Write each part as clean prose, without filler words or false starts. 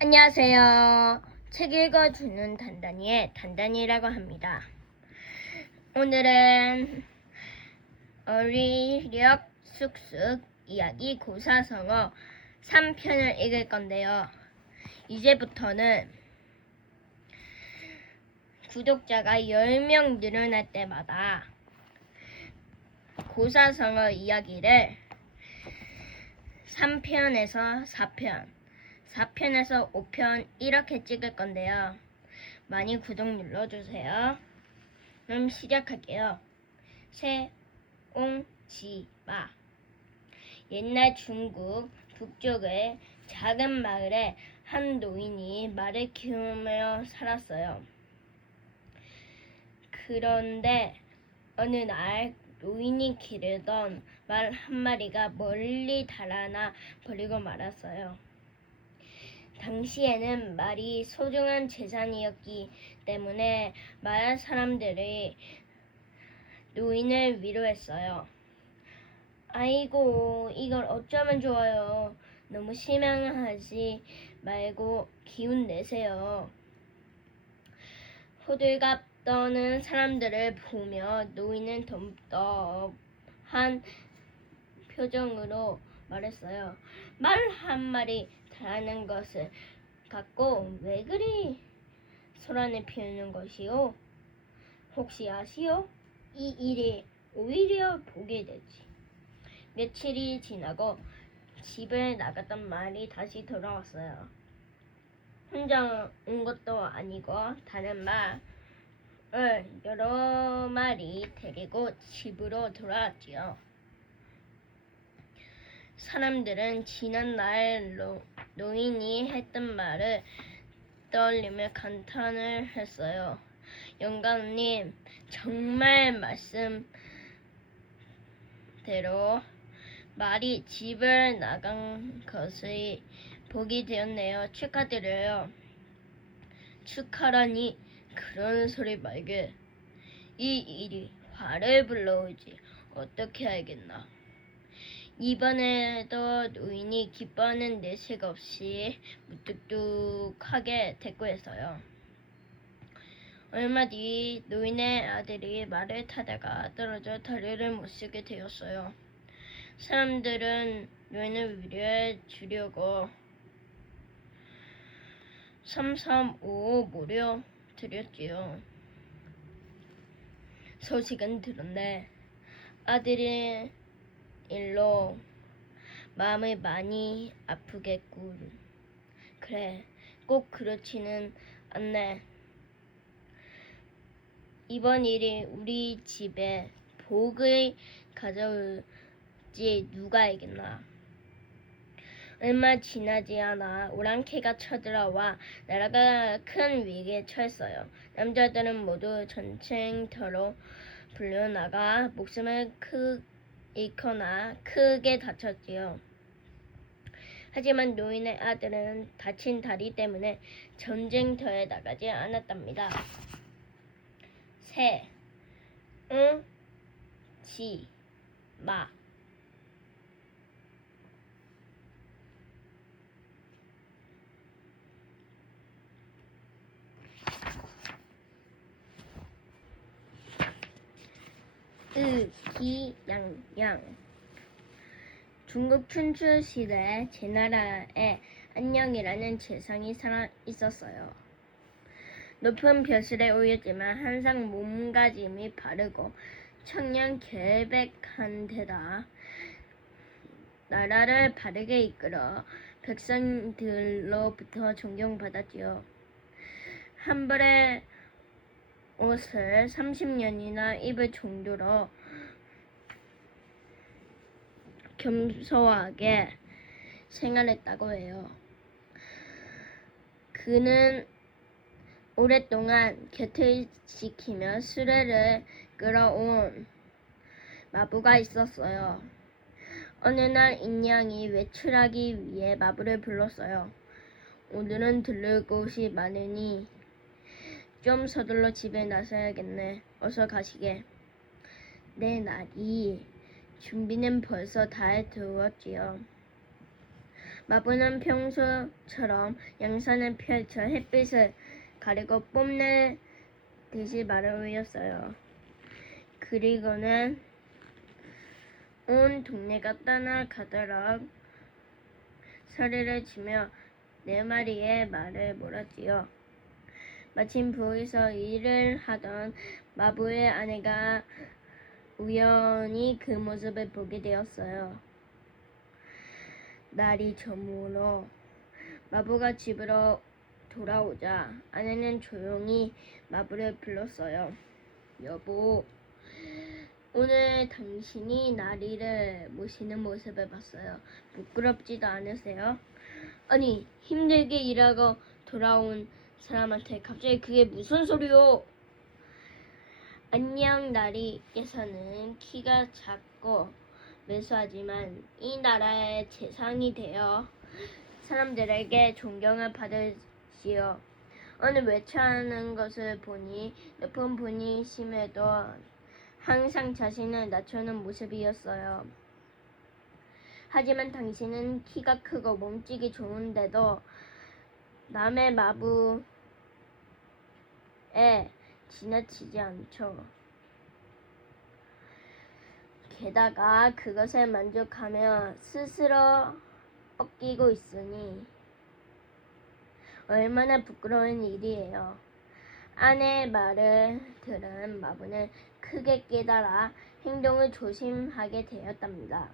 안녕하세요. 책 읽어주는 단단이의 단단이라고 합니다. 오늘은 어리력 쑥쑥 이야기 고사성어 3편을 읽을 건데요. 이제부터는 구독자가 10명 늘어날 때마다 고사성어 이야기를 3편에서 4편, 4편에서 5편 이렇게 찍을 건데요. 많이 구독 눌러주세요. 그럼 시작할게요. 세옹지마. 옛날 중국 북쪽의 작은 마을에 한 노인이 말을 키우며 살았어요. 그런데 어느 날 노인이 기르던 말 한 마리가 멀리 달아나 버리고 말았어요. 당시에는 말이 소중한 재산이었기 때문에 마을 사람들이 노인을 위로했어요. 아이고, 이걸 어쩌면 좋아요. 너무 실망하지 말고 기운 내세요. 호들갑 떠는 사람들을 보며 노인은 덤덤한 표정으로 말했어요. 말 한 마리 달하는 것을 갖고 왜 그리 소란을 피우는 것이오? 혹시 아시오? 이 일이 오히려 복이 되지. 며칠이 지나고 집을 나갔던 말이 다시 돌아왔어요. 혼자 온 것도 아니고 다른 말을 여러 마리 데리고 집으로 돌아왔지요. 사람들은 지난날 노인이 했던 말을 떠올리며 감탄을 했어요. 영감님, 정말 말씀대로 말이 집을 나간 것이 복이 되었네요. 축하드려요. 축하라니 그런 소리 말게. 이 일이 화를 불러오지 어떻게 알겠나. 이번에도 노인이 기뻐하는 내색 없이 무뚝뚝하게 대꾸했어요. 얼마 뒤 노인의 아들이 말을 타다가 떨어져 다리를 못 쓰게 되었어요. 사람들은 노인을 위로해 주려고 335 모려 드렸지요. 소식은 들었네. 아들이 일로 마음이 많이 아프겠군. 그래, 꼭 그렇지는 않네. 이번 일이 우리 집에 복을 가져올지 누가 알겠나. 얼마 지나지 않아 오랑캐가 쳐들어와 나라가 큰 위기에 처했어요. 남자들은 모두 전쟁터로 불려나가 목숨을 잃거나 크게 다쳤지요. 하지만 노인의 아들은 다친 다리 때문에 전쟁터에 나가지 않았답니다. 세옹지마. 의기양양. 중국 춘추 시대에 제나라에 안녕이라는 재상이 살아 있었어요. 높은 벼슬에 오였지만 항상 몸가짐이 바르고 청량 결백한 데다 나라를 바르게 이끌어 백성들로부터 존경받았지요. 한 벌의 옷을 30년이나 입을 정도로 겸손하게 생활했다고 해요. 그는 오랫동안 곁을 지키며 수레를 끌어온 마부가 있었어요. 어느 날 인양이 외출하기 위해 마부를 불렀어요. 오늘은 들를 곳이 많으니 좀 서둘러 집에 나서야겠네. 어서 가시게. 네, 나리. 준비는 벌써 다 해두었지요. 마부는 평소처럼 양산을 펼쳐 햇빛을 가리고 뽐내듯이 말을 올렸어요. 그리고는 온 동네가 떠나가도록 소리를 치며 4마리의 말을 몰았지요. 마침 부엌에서 일을 하던 마부의 아내가 우연히 그 모습을 보게 되었어요. 날이 저물어 마부가 집으로 돌아오자 아내는 조용히 마부를 불렀어요. 여보, 오늘 당신이 나리를 모시는 모습을 봤어요. 부끄럽지도 않으세요? 아니, 힘들게 일하고 돌아온 사람한테 갑자기 그게 무슨 소리요? 안녕, 나리께서는 키가 작고 매수하지만 이 나라의 재상이 되어 사람들에게 존경을 받으시오. 오늘 외출하는 것을 보니 높은 분이심에도 항상 자신을 낮추는 모습이었어요. 하지만 당신은 키가 크고 몸집이 좋은데도 남의 마부에 지나치지 않죠. 게다가 그것에 만족하며 스스로 꺾이고 있으니 얼마나 부끄러운 일이에요. 아내의 말을 들은 마부는 크게 깨달아 행동을 조심하게 되었답니다.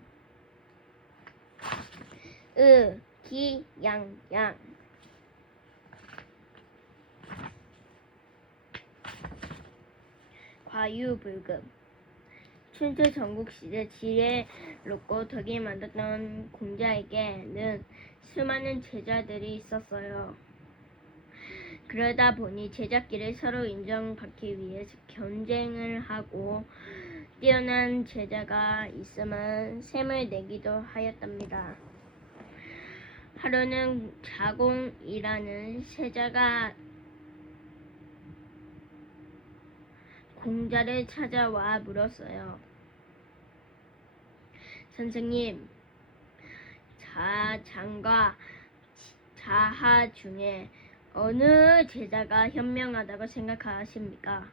기양양 과유불급 춘추 전국시대 지혜 높고 덕이 많았던 공자에게는 수많은 제자들이 있었어요. 그러다 보니 제자끼리 서로 인정받기 위해 경쟁을 하고 뛰어난 제자가 있으면 셈을 내기도 하였답니다. 하루는 자공이라는 세자가 공자를 찾아와 물었어요. 선생님, 자장과 자하 중에 어느 제자가 현명하다고 생각하십니까?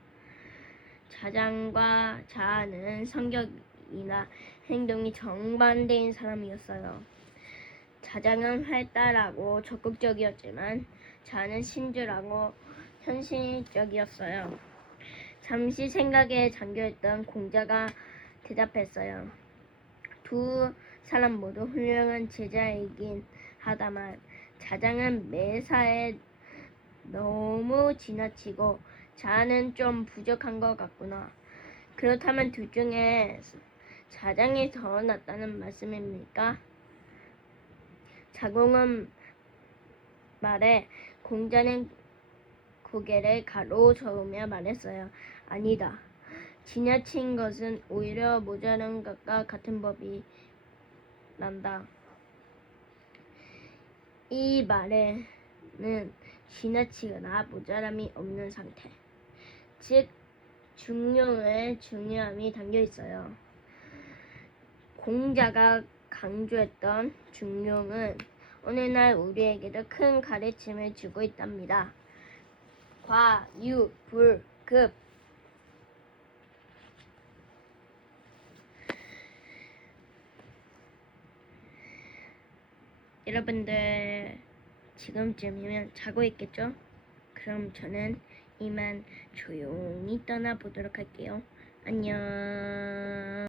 자장과 자하는 성격이나 행동이 정반대인 사람이었어요. 자장은 활달하고 적극적이었지만 자하는 신중하고 현실적이었어요. 잠시 생각에 잠겨있던 공자가 대답했어요. 두 사람 모두 훌륭한 제자이긴 하다만 자장은 매사에 너무 지나치고 자아는 좀 부족한 것 같구나. 그렇다면 둘 중에 자장이 더 낫다는 말씀입니까? 자공은 말에 공자는 고개를 가로저으며 말했어요. 아니다. 지나친 것은 오히려 모자란 것과 같은 법이 난다. 이 말에는 지나치거나 모자람이 없는 상태, 즉 중용의 중요함이 담겨 있어요. 공자가 강조했던 중용은 오늘날 우리에게도 큰 가르침을 주고 있답니다. 과유불급 여러분들 지금쯤이면 자고 있겠죠? 그럼 저는 이만 조용히 떠나보도록 할게요. 안녕.